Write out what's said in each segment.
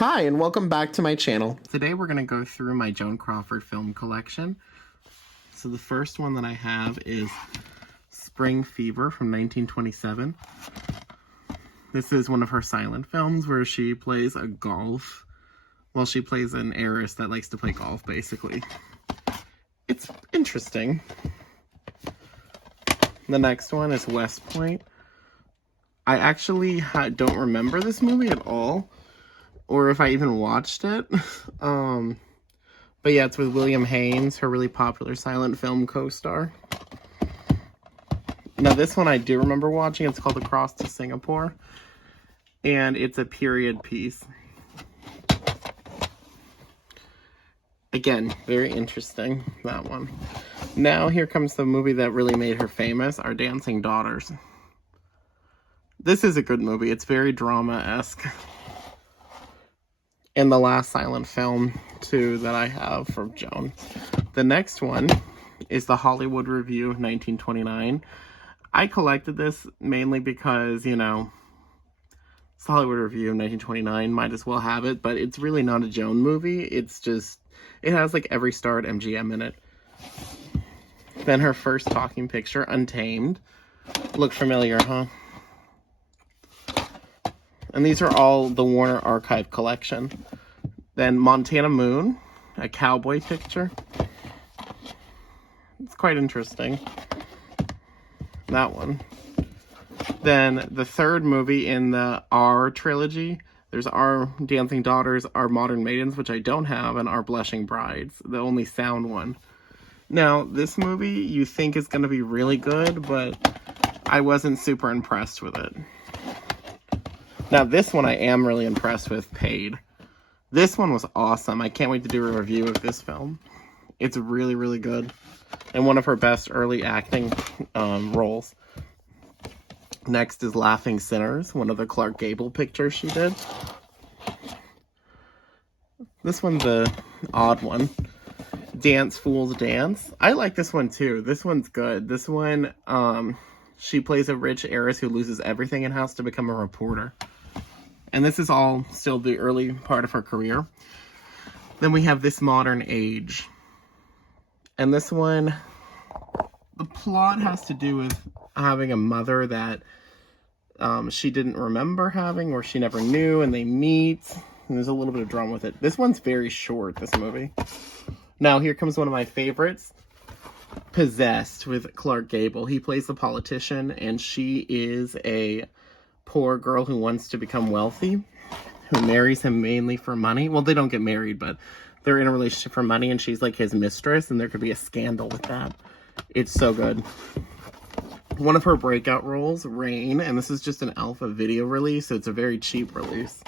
Hi, and welcome back to my channel. Today we're going to go through my Joan Crawford film collection. So the first one that I have is Spring Fever from 1927. This is one of her silent films where she plays a golf. Well, she plays an heiress that likes to play golf, basically. It's interesting. The next one is West Point. I actually don't remember this movie at all, or if I even watched it. But yeah, it's with William Haynes, her really popular silent film co-star. Now this one I do remember watching. It's called Across to Singapore, and it's a period piece. Again, very interesting, that one. Now here comes the movie that really made her famous, Our Dancing Daughters. This is a good movie. It's very drama-esque. And the last silent film, too, that I have from Joan. The next one is The Hollywood Review, 1929. I collected this mainly because, you know, it's The Hollywood Review, 1929. Might as well have it, but it's really not a Joan movie. It's just, it has, like, every star at MGM in it. Then her first talking picture, Untamed. Look familiar, huh? And these are all the Warner Archive collection. Then Montana Moon, a cowboy picture. It's quite interesting. That one. Then the third movie in the Our trilogy. There's Our Dancing Daughters, Our Modern Maidens, which I don't have, and Our Blushing Brides, the only sound one. Now, this movie you think is going to be really good, but I wasn't super impressed with it. Now, this one I am really impressed with, Paid. This one was awesome. I can't wait to do a review of this film. It's really, really good. And one of her best early acting roles. Next is Laughing Sinners, one of the Clark Gable pictures she did. This one's a odd one. Dance Fools Dance. I like this one too. This one's good. This one, she plays a rich heiress who loses everything and has to become a reporter. And this is all still the early part of her career. Then we have This Modern Age. And this one, the plot has to do with having a mother that she didn't remember having, or she never knew, and they meet. And there's a little bit of drama with it. This one's very short, this movie. Now, here comes one of my favorites. Possessed, with Clark Gable. He plays the politician, and she is a poor girl who wants to become wealthy, who marries him mainly for money. Well, they don't get married, but they're in a relationship for money, and she's like his mistress, and there could be a scandal with that. It's so good. One of her breakout roles, Rain, and this is just an alpha video release, so it's a very cheap release.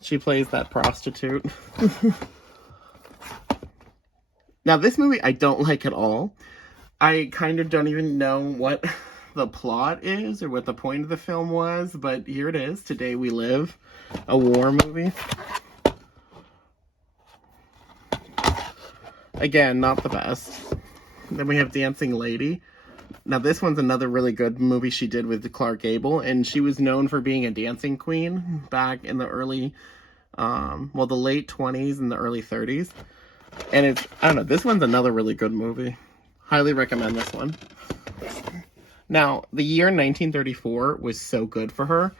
She plays that prostitute. Now, this movie I don't like at all. I kind of don't even know what the plot is or what the point of the film was, but here it is. Today We Live, a war movie. Again, not the best. Then we have Dancing Lady. Now, this one's another really good movie she did with Clark Gable, and she was known for being a dancing queen back in the early, the late 20s and the early 30s. And it's, I don't know, this one's another really good movie. Highly recommend this one. Now, the year 1934 was so good for her.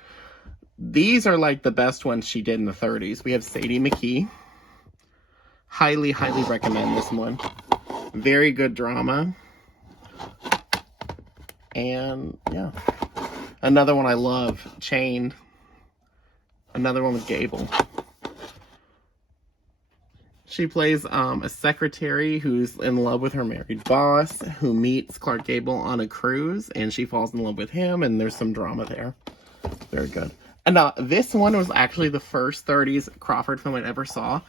These are like the best ones she did in the 30s. We have Sadie McKee. Highly, highly recommend this one. Very good drama. And, yeah. Another one I love, Chained. Another one with Gable. She plays a secretary who's in love with her married boss, who meets Clark Gable on a cruise, and she falls in love with him, and there's some drama there. Very good. And this one was actually the first 30s Crawford film I ever saw,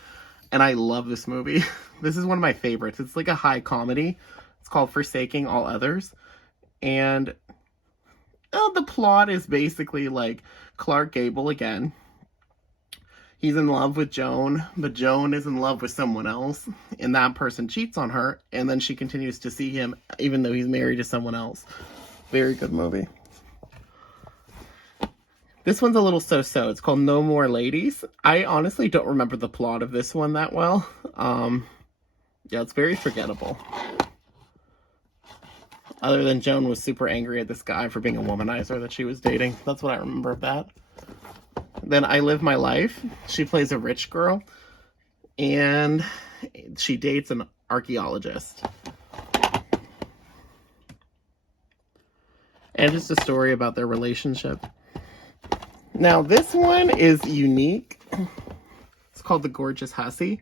and I love this movie. This is one of my favorites. It's like a high comedy. It's called Forsaking All Others. And the plot is basically like Clark Gable again. He's in love with Joan, but Joan is in love with someone else, and that person cheats on her, and then she continues to see him even though he's married to someone else. Very good movie. This one's a little so-so. It's called No More Ladies. I honestly don't remember the plot of this one that well. Yeah, it's very forgettable. Other than Joan was super angry at this guy for being a womanizer that she was dating. That's what I remember of that. Then I Live My Life. She plays a rich girl. And she dates an archaeologist. And just a story about their relationship. Now, this one is unique. It's called The Gorgeous Hussy.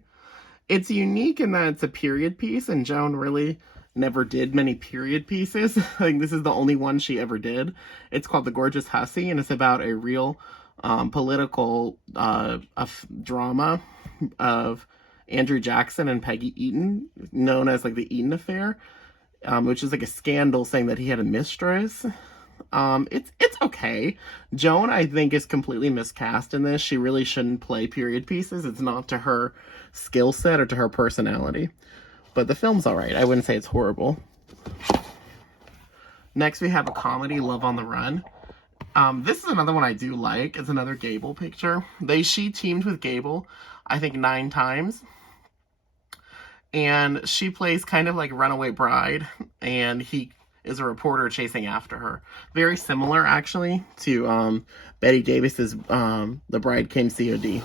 It's unique in that it's a period piece, and Joan really never did many period pieces. I think this is the only one she ever did. It's called The Gorgeous Hussy, and it's about a real political drama of Andrew Jackson and Peggy Eaton, known as like the Eaton Affair, which is like a scandal saying that he had a mistress. It's okay. Joan, I think, is completely miscast in this. She really shouldn't play period pieces. It's not to her skill set or to her personality. But the film's alright. I wouldn't say it's horrible. Next, we have a comedy, Love on the Run. This is another one I do like. It's another Gable picture. She teamed with Gable, I think, 9 times. And she plays kind of like Runaway Bride, and he is a reporter chasing after her. Very similar, actually, to Bette Davis's The Bride Came COD.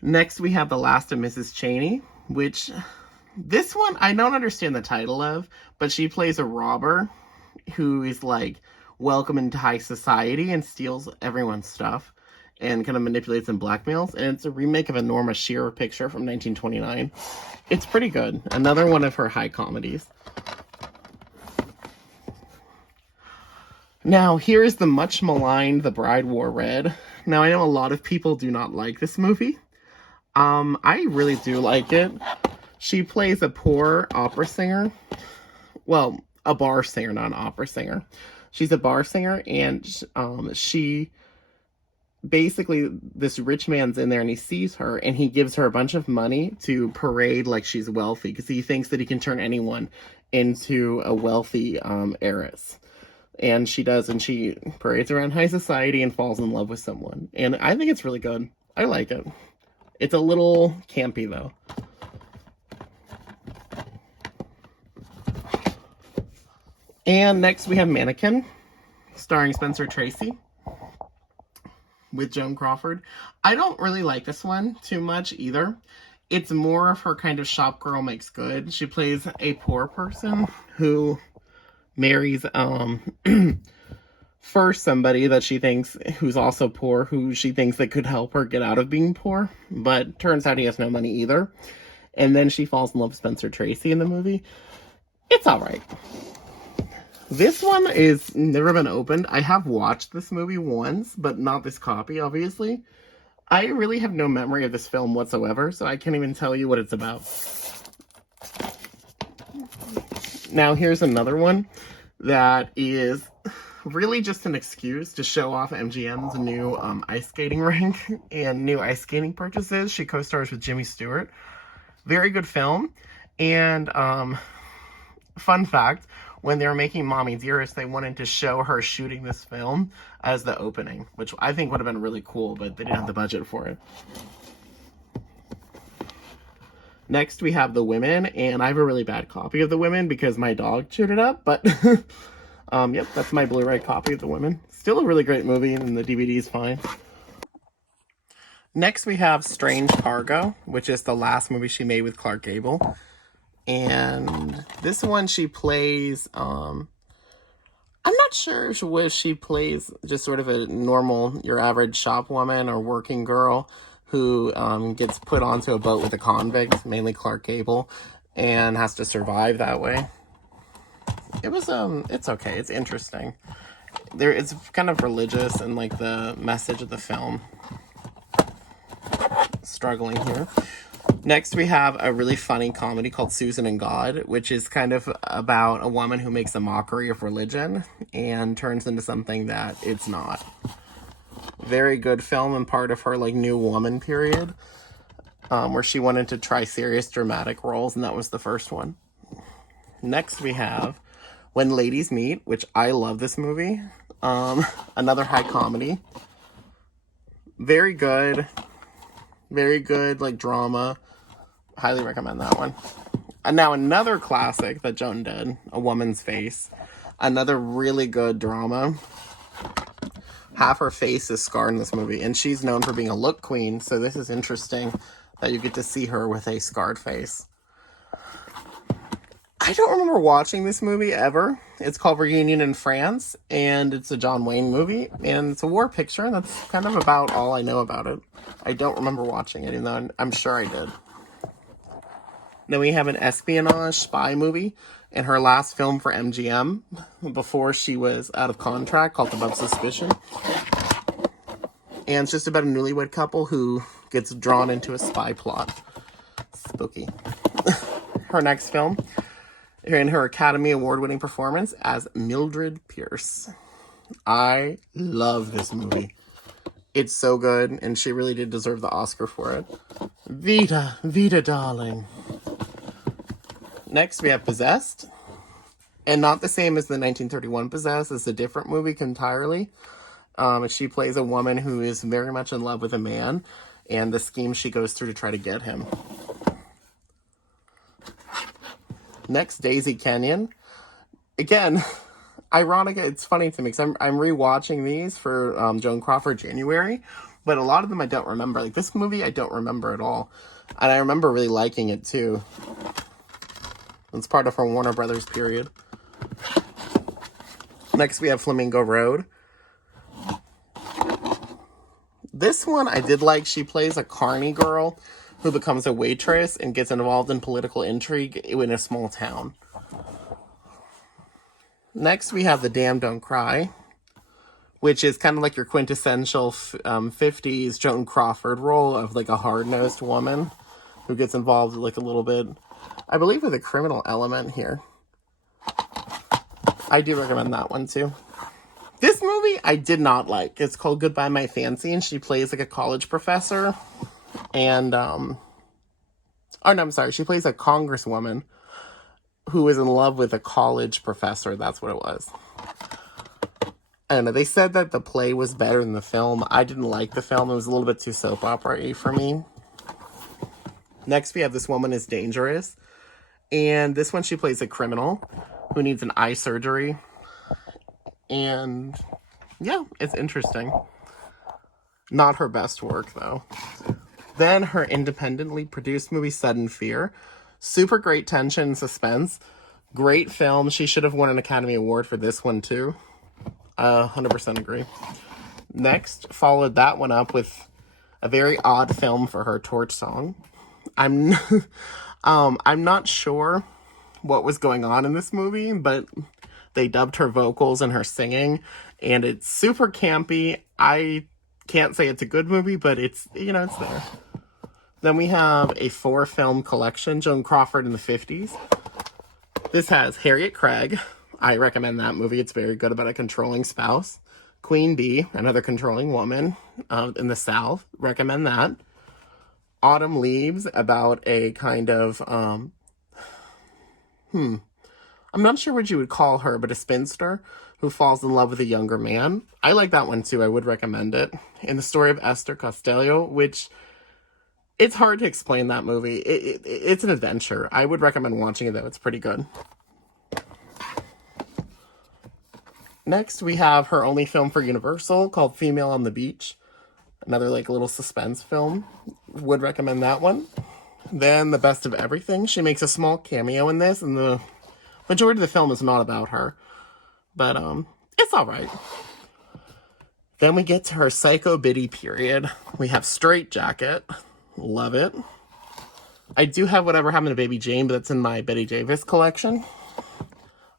Next, we have The Last of Mrs. Cheney, which this one I don't understand the title of, but she plays a robber who is like welcome into high society and steals everyone's stuff and kind of manipulates and blackmails. And it's a remake of a Norma Shearer picture from 1929. It's pretty good. Another one of her high comedies. Now, here's the much maligned The Bride Wore Red. Now, I know a lot of people do not like this movie. I really do like it. She plays a poor opera singer. Well, a bar singer, not an opera singer. She's a bar singer, and she basically, this rich man's in there and he sees her and he gives her a bunch of money to parade like she's wealthy because he thinks that he can turn anyone into a wealthy heiress. And she does, and she parades around high society and falls in love with someone. And I think it's really good. I like it. It's a little campy, though. And next we have Mannequin, starring Spencer Tracy with Joan Crawford. I don't really like this one too much either. It's more of her kind of shop girl makes good. She plays a poor person who marries first somebody that she thinks who's also poor, who she thinks that could help her get out of being poor, but turns out he has no money either. And then she falls in love with Spencer Tracy in the movie. It's all right. This one is never been opened. I have watched this movie once, but not this copy, obviously. I really have no memory of this film whatsoever, so I can't even tell you what it's about. Now, here's another one that is really just an excuse to show off MGM's new ice skating rink and new ice skating purchases. She co-stars with Jimmy Stewart. Very good film. And fun fact, when they were making Mommy Dearest, they wanted to show her shooting this film as the opening, which I think would have been really cool, but they didn't have the budget for it. Next, we have The Women, and I have a really bad copy of The Women because my dog chewed it up, but yep, that's my Blu-ray copy of The Women. Still a really great movie, and the DVD is fine. Next, we have Strange Cargo, which is the last movie she made with Clark Gable. And this one she plays, I'm not sure if she plays just sort of a normal, your average shop woman or working girl who gets put onto a boat with a convict, mainly Clark Gable, and has to survive that way. It was, it's okay. It's interesting. It's kind of religious and like the message of the film. Struggling here. Next, we have a really funny comedy called Susan and God, which is kind of about a woman who makes a mockery of religion and turns into something that it's not. Very good film and part of her like new woman period, where she wanted to try serious dramatic roles, and that was the first one. Next, we have When Ladies Meet, which I love this movie. Another high comedy. Very good, like, drama. Highly recommend that one. And now another classic that Joan did, A Woman's Face. Another really good drama. Half her face is scarred in this movie, and she's known for being a look queen, so this is interesting that you get to see her with a scarred face. I don't remember watching this movie ever. It's called Reunion in France, and it's a John Wayne movie, and it's a war picture, and that's kind of about all I know about it. I don't remember watching it, even though I'm sure I did. Then we have an espionage spy movie in her last film for MGM before she was out of contract, called Above Suspicion. And it's just about a newlywed couple who gets drawn into a spy plot. Spooky. Her next film, in her Academy Award-winning performance as Mildred Pierce. I love this movie. It's so good, and she really did deserve the Oscar for it. Vita, Vita, darling. Next, we have Possessed. And not the same as the 1931 Possessed. It's a different movie entirely. She plays a woman who is very much in love with a man, and the scheme she goes through to try to get him. Next, Daisy Kenyon. Again, ironic, it's funny to me because I'm rewatching these for Joan Crawford January, but a lot of them I don't remember. Like, this movie I don't remember at all. And I remember really liking it too. It's part of her Warner Brothers period. Next, we have Flamingo Road. This one I did like. She plays a carny girl who becomes a waitress and gets involved in political intrigue in a small town. Next, we have The Damned Don't Cry, which is kind of like your quintessential 50s Joan Crawford role of, like, a hard-nosed woman who gets involved, like, a little bit, I believe, with a criminal element here. I do recommend that one, too. This movie I did not like. It's called Goodbye My Fancy, and she plays, like, a college professor. And, she plays a congresswoman who is in love with a college professor. That's what it was. I don't know. They said that the play was better than the film. I didn't like the film. It was a little bit too soap opera-y for me. Next, we have This Woman is Dangerous. And this one, she plays a criminal who needs an eye surgery. And, yeah, it's interesting. Not her best work, though. Then her independently produced movie, Sudden Fear. Super great tension and suspense. Great film. She should have won an Academy Award for this one, too. 100% agree. Next, followed that one up with a very odd film for her, Torch Song. I'm not sure what was going on in this movie, but they dubbed her vocals and her singing, and it's super campy. I can't say it's a good movie, but it's, it's there. Then we have a 4-film collection, Joan Crawford in the 50s. This has Harriet Craig. I recommend that movie. It's very good, about a controlling spouse. Queen Bee, another controlling woman in the South. Recommend that. Autumn Leaves, about a kind of, I'm not sure what you would call her, but a spinster who falls in love with a younger man. I like that one too. I would recommend it. And The Story of Esther Costello, which, it's hard to explain that movie. It's an adventure. I would recommend watching it, though. It's pretty good. Next, we have her only film for Universal called Female on the Beach. Another, like, little suspense film. Would recommend that one. Then The Best of Everything. She makes a small cameo in this, and the majority of the film is not about her. But, it's alright. Then we get to her Psycho Biddy period. We have Straight Jacket. Love it. I do have Whatever Happened to Baby Jane, but that's in my Betty Davis collection.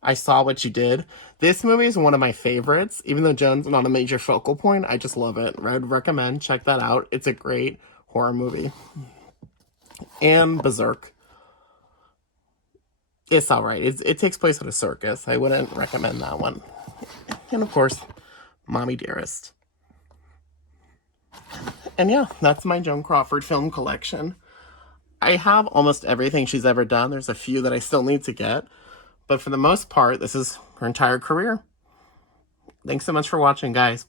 I Saw What You Did. This movie is one of my favorites. Even though Joan's not a major focal point, I just love it. I would recommend. Check that out. It's a great horror movie. And Berserk. It's alright. It takes place at a circus. I wouldn't recommend that one. And of course, Mommy Dearest. And yeah, that's my Joan Crawford film collection. I have almost everything she's ever done. There's a few that I still need to get. But for the most part, this is her entire career. Thanks so much for watching, guys.